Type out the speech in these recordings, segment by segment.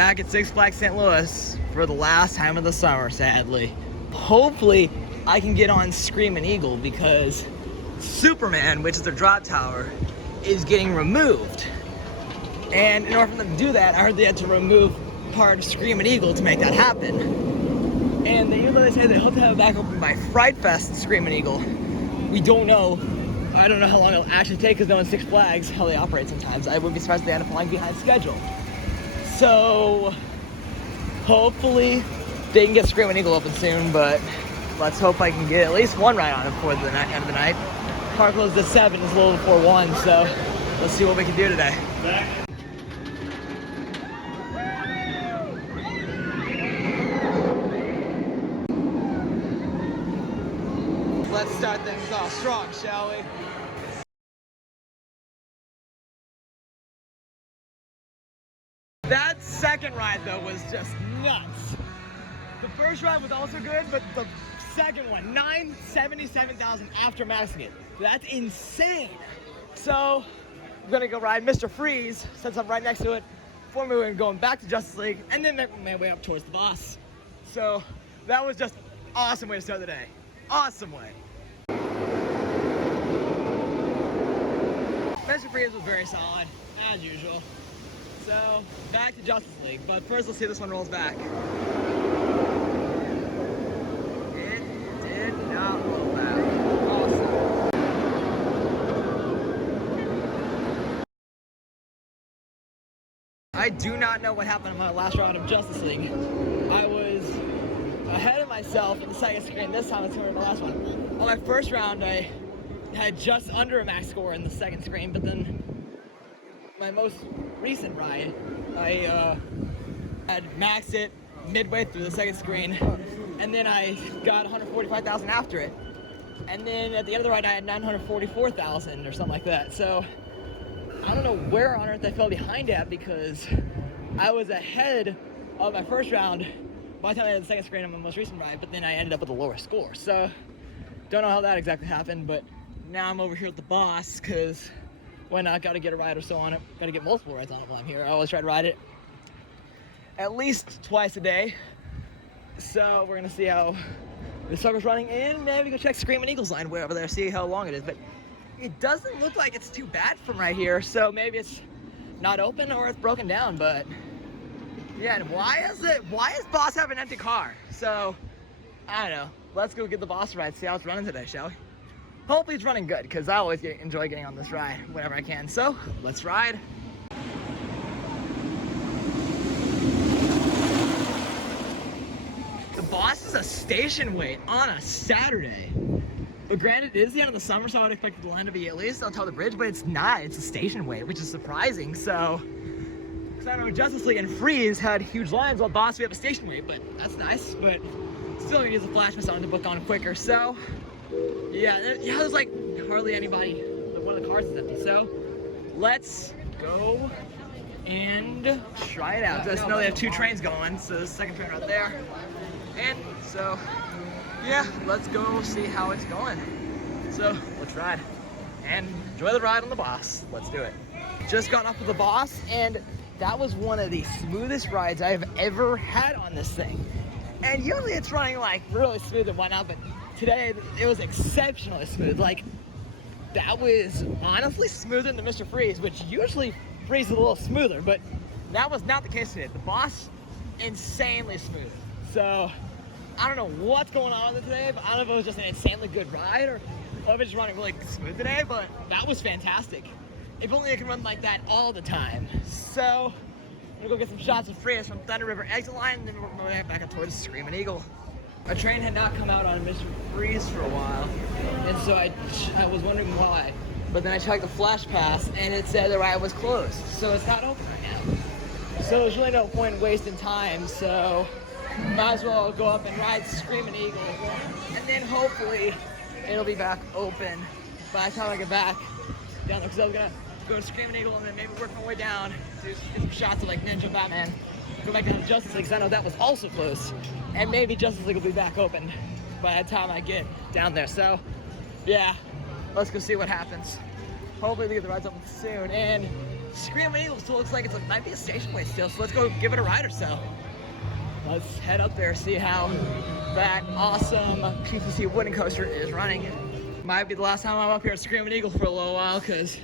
back at Six Flags St. Louis for the last time of the summer, sadly. Hopefully, I can get on Screaming Eagle because Superman, which is their drop tower, is getting removed. And in order for them to do that, I heard they had to remove part of Screaming Eagle to make that happen. And even though they say they hope to have it back open by Fright Fest Screaming Eagle, we don't know. I don't know how long it'll actually take because no one's Six Flags, how they operate sometimes. I wouldn't be surprised if they end up falling behind schedule. So, hopefully they can get Screaming Eagle open soon, but let's hope I can get at least one ride on it before the end of the night. Park closes at 7, it's a little before 1, so let's see what we can do today. Let's start things off strong, shall we? That second ride, though, was just nuts. The first ride was also good, but the second one, 977,000 after maxing it. That's insane. So, I'm gonna go ride Mr. Freeze, since I'm right next to it, before we're going back to Justice League, and then make my way up towards the boss. So, that was just an awesome way to start the day. Awesome way. Mr. Freeze was very solid, as usual. So, back to Justice League, but first let's see if this one rolls back. It did not roll back. Awesome. I do not know what happened in my last round of Justice League. I was ahead of myself in the second screen this time compared to the last one. On my first round, I had just under a max score in the second screen, but then my most recent ride, I had maxed it midway through the second screen, and then I got 145,000 after it. And then at the end of the ride, I had 944,000 or something like that. So I don't know where on earth I fell behind at because I was ahead of my first round by the time I had the second screen on my most recent ride, but then I ended up with a lower score. So don't know how that exactly happened, but now I'm over here with the boss because why not? Got to get a ride or so on it. Got to get multiple rides on it while I'm here. I always try to ride it at least twice a day. So we're gonna see how the sucker's running, and maybe go check Screaming Eagle's line way over there, see how long it is. But it doesn't look like it's too bad from right here. So maybe it's not open or it's broken down. But yeah, and why is Boss have an empty car? So I don't know. Let's go get the boss ride, see how it's running today, shall we? Hopefully it's running good, because I always enjoy getting on this ride whenever I can. So, let's ride. The boss is a station wait on a Saturday. But granted, it is the end of the summer, so I would expect the line to be at least on top of the bridge, but it's not. It's a station wait, which is surprising. So, because I know Justice League and Freeze had huge lines, while Boss, we have a station wait, but that's nice. But still, we use a flash pass on to book on quicker. So, yeah, there's like hardly anybody. One of the cars is empty. So let's go and try it out. Just know they have 2 trains going. So the second train right there. And so, yeah, let's go see how it's going. So let's ride and enjoy the ride on the boss. Let's do it. Just got off with the boss, and that was one of the smoothest rides I have ever had on this thing. And usually it's running like really smooth and whatnot, but today it was exceptionally smooth. Like, that was honestly smoother than Mr. Freeze, which usually Freeze is a little smoother, but that was not the case today. The boss, insanely smooth. So I don't know what's going on with it today, but I don't know if it was just an insanely good ride or if it's running really smooth today, but that was fantastic. If only I could run like that all the time. So I'm gonna go get some shots of Freeze from Thunder River exit line, and then we're going back up towards Screaming Eagle. A train had not come out on Mr. Freeze for a while, and so I was wondering why. But then I checked the flash pass, and it said the ride was closed, so it's not open right now. So there's really no point in wasting time, so might as well go up and ride Screaming Eagle, and then hopefully it'll be back open by the time I get back down there, because I was gonna go to Screaming Eagle and then maybe work my way down, get some shots of like Ninja Batman, go back down to Justice League, because I know that was also closed. And maybe Justice League will be back open by the time I get down there. So, yeah, let's go see what happens. Hopefully we get the rides open soon. And Screaming Eagle still looks like it might be a station way still, so let's go give it a ride or so. Let's head up there, see how that awesome PCC wooden coaster is running. Might be the last time I'm up here at Screaming Eagle for a little while, because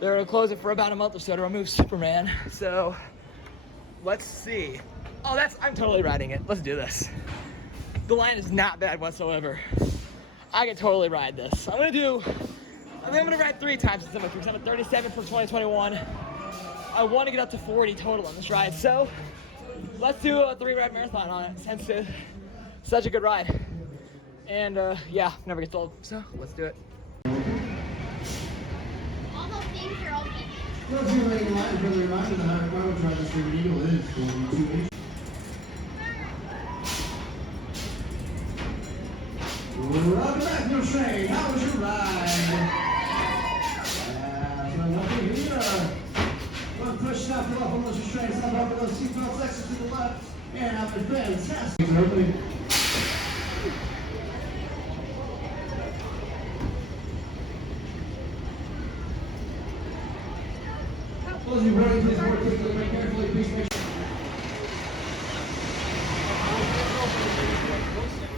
they're gonna close it for about a month or so to remove Superman. So let's see. Oh, I'm totally riding it. Let's do this. The line is not bad whatsoever. I can totally ride this. I'm gonna ride 3 times since because I'm at 37 for 2021. I want to get up to 40 total on this ride. So let's do a 3-ride marathon on it since it's such a good ride. And yeah, never gets old. So let's do it. All those things are all me. Well, if you're waiting in line, further reminder, the higher power drive the Screaming Eagle is going to be. Welcome back to the train. How was your ride? So nothing here. One push, stop it off on those trains. Stop off with those seatbelts, exit to the left. And after fantastic. Close your boarding, please board quickly, very carefully, please make sure.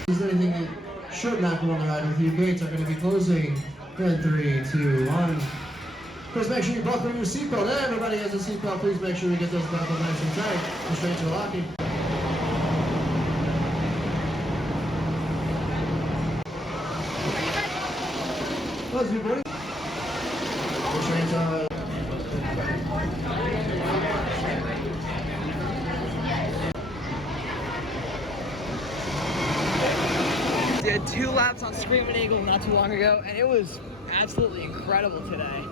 Is there anything that should not go on the ride with you? Gates are going to be closing in 3, 2, 1. Please make sure you buckle your seatbelt. Everybody has a seatbelt. Please make sure you get those buckles nice and tight. The trains are locking. Close your boarding. The trains are. Did 2 laps on Screaming Eagle not too long ago, and it was absolutely incredible today.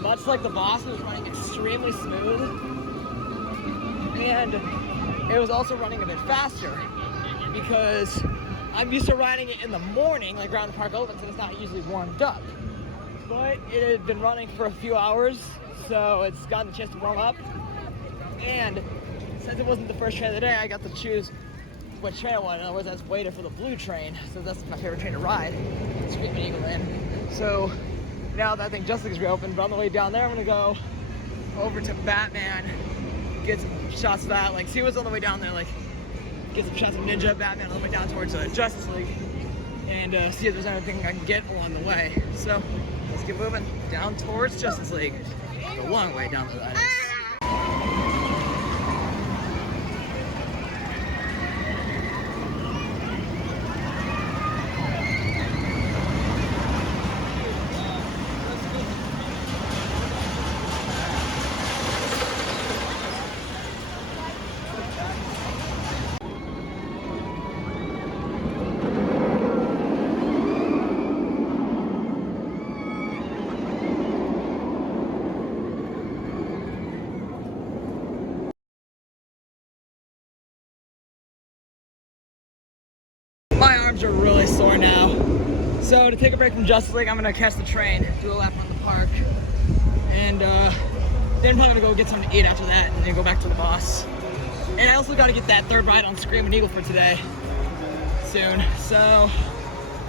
Much like the Boss, it was running extremely smooth, and it was also running a bit faster because I'm used to riding it in the morning, like around the park opens, and it's not usually warmed up. But it had been running for a few hours, so it's gotten a chance to warm up. And since it wasn't the first train of the day, I got to choose which train I wanted. In other words, I was waiting for the blue train, so that's my favorite train to ride, Screaming Eagle in. So now that I think Justice is reopened, but on the way down there, I'm gonna go over to Batman, get some shots of that, like see what's on the way down there, like get some shots of Ninja, Batman on the way down towards Justice League, and see if there's anything I can get along the way. So let's get moving down towards Justice League. A long way down the line. My arms are really sore now. So to take a break from Justice League, I'm gonna catch the train, do a lap around the park, and then I'm probably gonna go get something to eat after that, and then go back to the Boss. And I also gotta get that 3rd ride on Screaming Eagle for today, soon. So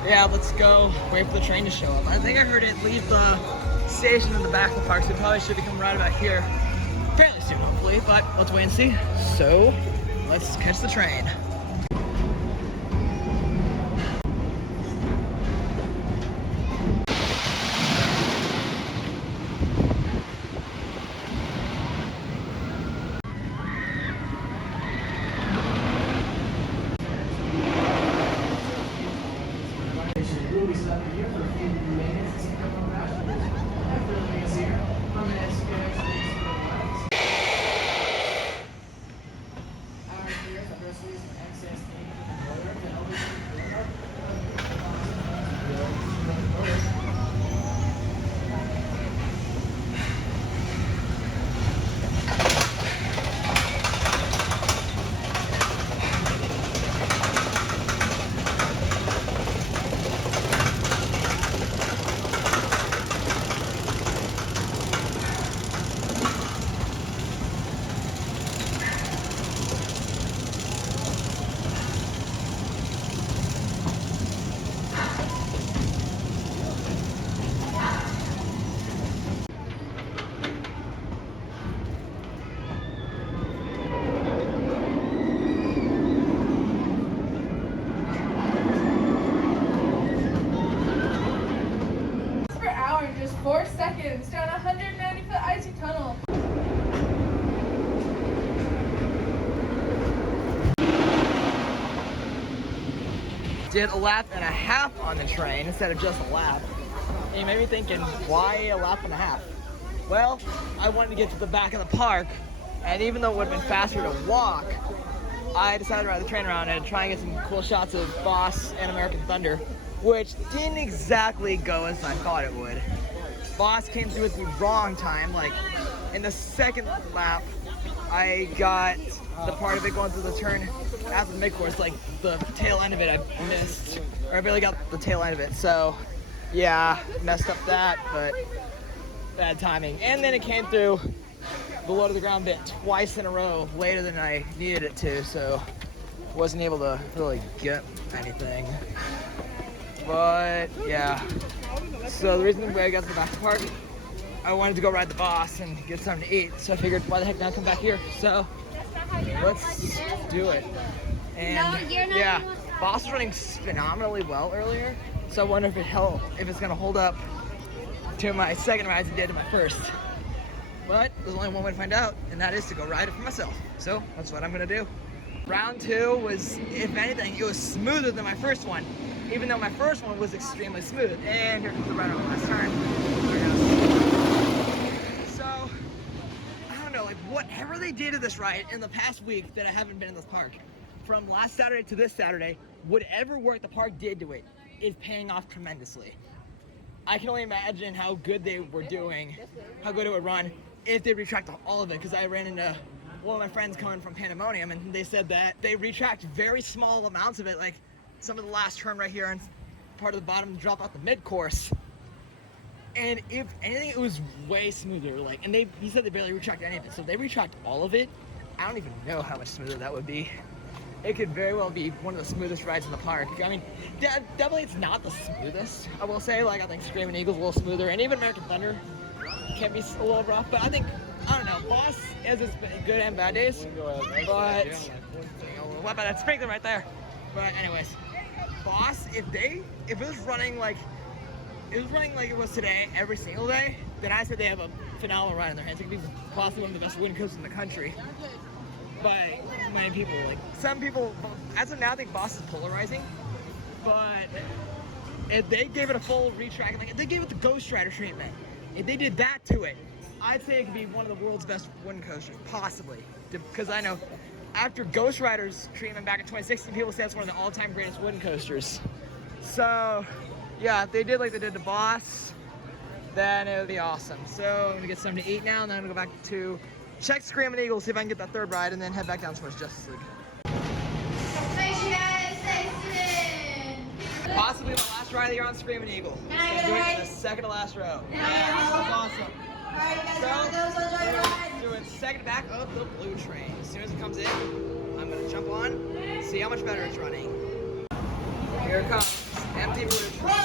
yeah, let's go wait for the train to show up. I think I heard it leave the station in the back of the park, so it probably should be coming right about here fairly soon, hopefully, but let's wait and see. So let's catch the train. We'll be stopping here for a few minutes. After the is here, on the next seconds down a 190-foot icy tunnel. Did a lap and a half on the train instead of just a lap. And you may be thinking, why a lap and a half? Well, I wanted to get to the back of the park, and even though it would have been faster to walk, I decided to ride the train around and try and get some cool shots of Boss and American Thunder, which didn't exactly go as I thought it would. Boss came through at the wrong time. Like in the second lap, I got the part of it going through the turn after the mid-course, like the tail end of it I missed, or I barely got the tail end of it. So yeah, messed up that, but bad timing. And then it came through the low to the ground bit twice in a row later than I needed it to, so wasn't able to really get anything. But yeah, so the reason I got to the back of the park, I wanted to go ride the Boss and get something to eat, so I figured why the heck not come back here. So let's do it. And yeah, Boss was running phenomenally well earlier, so I wonder if it's gonna hold up to my second ride as it did to my first. But there's only one way to find out, and that is to go ride it for myself. So that's what I'm gonna do. Round two was, if anything, it was smoother than my first one, even though my first one was extremely smooth. And here comes the ride on the last turn. So, I don't know, like whatever they did to this ride in the past week that I haven't been in this park, from last Saturday to this Saturday, whatever work the park did to it is paying off tremendously. I can only imagine how good they were doing, how good it would run if they retracted all of it, because I ran into one of my friends coming from Pandemonium, and they said that they retract very small amounts of it, like some of the last turn right here and part of the bottom drop out the mid-course. And if anything, it was way smoother. Like, and he said they barely retracted any of it, so if they retract all of it, I don't even know how much smoother that would be. It could very well be one of the smoothest rides in the park. I mean, definitely it's not the smoothest, I will say. Like, I think Screaming Eagle's a little smoother, and even American Thunder can be a little rough, but I think, I don't know, Boss has its good and bad days, but, what about that sprinkler right there? But anyways, Boss, if it was running like it was today, every single day, then I said they have a phenomenal ride in their hands. It could be possibly one of the best wind coasters in the country. By many people, like some people, as of now, I think Boss is polarizing, but if they gave it a full retrack, like if they gave it the Ghost Rider treatment, if they did that to it, I'd say it could be one of the world's best wind coasters, possibly. Because I know after Ghost Rider's treatment back in 2016, people say it's one of the all-time greatest wind coasters. So yeah, if they did like they did to Boss, then it would be awesome. So I'm gonna get something to eat now, and then I'm gonna go back to check Screaming Eagle, see if I can get that third ride, and then head back down towards Justice League. Make sure you guys stay tuned. Possibly my last ride here on Screaming Eagle. Can I get Do a it in ride? the second to last row. Can I get a That's ride? awesome. Alright, you guys So, ready for those rides? doing second back of the blue train. As soon as it comes in, I'm gonna jump on, see how much better it's running. Here it comes, empty blue train.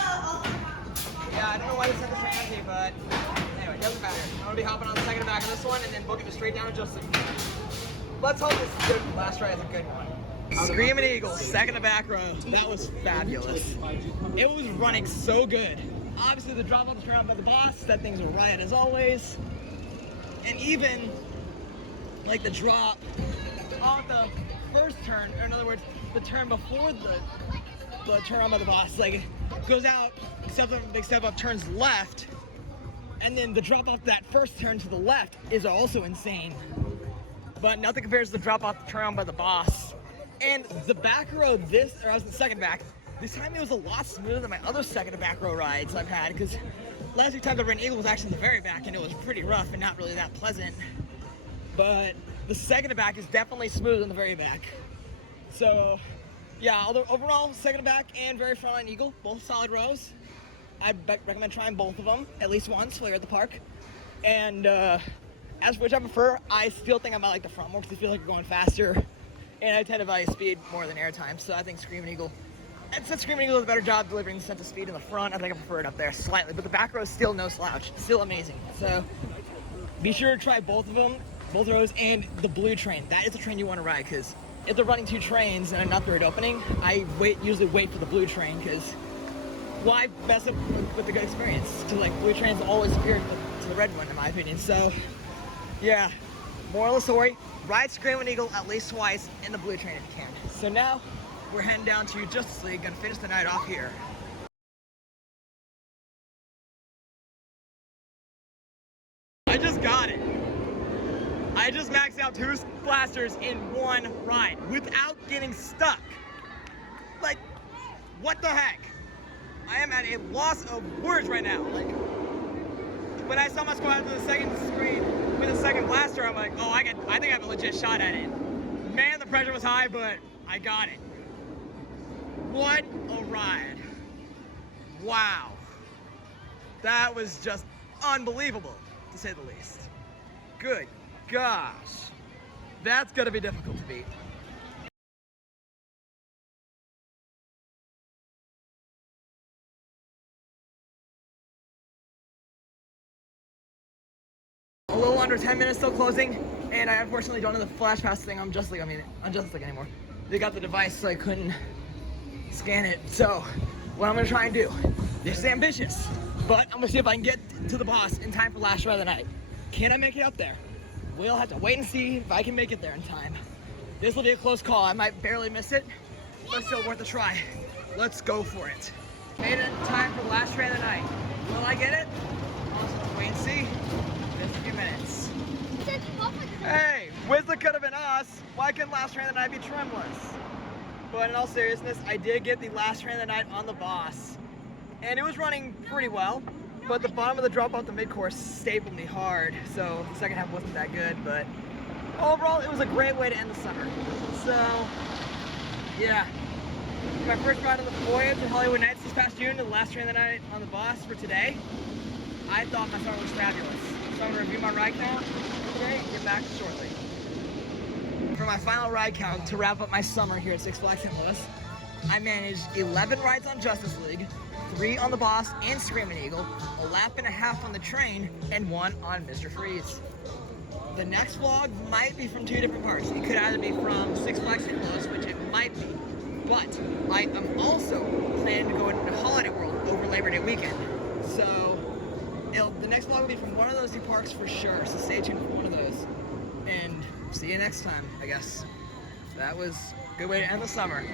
Yeah, I don't know why they set the train empty, but anyway, it doesn't matter. I'm gonna be hopping on the second back of this one and then booking it straight down to Justice League. Let's hope this good last ride is a good one. Screaming Eagle, second to back row. That was fabulous. It was running so good. Obviously the drop off the turn by the Boss, that thing's a riot as always. And even like the drop off the first turn, or in other words, the turn before the turn on by the Boss, like it goes out, big step up, turns left, and then the drop off that first turn to the left is also insane. But nothing compares to the drop off the turn on by the Boss. And the back row I was in the second back, this time it was a lot smoother than my other second to back row rides I've had, because last few times I ran Eagle was actually in the very back and it was pretty rough and not really that pleasant. But the second to back is definitely smoother than the very back. So yeah, although overall second to back and very front line Eagle, both solid rows. I'd recommend trying both of them at least once while you're at the park. And as for which I prefer, I still think I might like the front more because I feel like you're going faster. And I tend to value speed more than airtime, so I think Screaming Eagle, and since Screaming Eagle does a better job delivering the sense of speed in the front, I think I prefer it up there slightly. But the back row is still no slouch, still amazing. So be sure to try both of them, both rows, and the blue train. That is the train you want to ride, because if they're running two trains and an upgrade opening, I usually wait for the blue train, because why mess up with the good experience? To like, blue train's always superior to the red one, in my opinion. So, yeah. Moral of the story: ride Screaming Eagle at least twice in the blue train if you can. So now we're heading down to Justice League, gonna finish the night off here. I just got it. I just maxed out 2 blasters in one ride without getting stuck. Like, what the heck? I am at a loss of words right now. Like, when I saw my squad to the second screen with a second blaster, I'm like, oh, I think I have a legit shot at it. Man, the pressure was high, but I got it. What a ride. Wow. That was just unbelievable, to say the least. Good gosh. That's gonna be difficult to beat. A little under 10 minutes till closing, and I unfortunately don't have the flash pass thing on Justice League anymore. They got the device, so I couldn't scan it. So, what I'm gonna try and do, this is ambitious, but I'm gonna see if I can get to the boss in time for last ride of the night. Can I make it up there? We'll have to wait and see if I can make it there in time. This will be a close call. I might barely miss it, but still worth a try. Let's go for it. Made it in time for the last ride of the night. Will I get it? Also, wait and see. Just a few minutes. Hey, Whistler could have been us. Why couldn't last ride of the night be Trembless? But in all seriousness, I did get the last ride of the night on the boss. And it was running pretty well. But the bottom of the drop off the mid-course stapled me hard, so the second half wasn't that good, but overall it was a great way to end the summer. So, yeah. My first ride on the voyage at Hollywood Nights this past June to the last train of the night on the boss for today. I thought my summer was fabulous. So I'm going to review my ride count today and get back shortly. For my final ride count to wrap up my summer here at Six Flags St. Louis, I managed 11 rides on Justice League, 3 on the boss and Screaming Eagle, a lap and a half on the train, and 1 on Mr. Freeze. The next vlog might be from 2 different parts. It could either be from Six Flags St. Louis, which it might be, but I am also planning to go into Holiday World over Labor Day weekend. So the next vlog will be from one of those 2 parks for sure, so stay tuned for one of those. And see you next time, I guess. That was a good way to end the summer.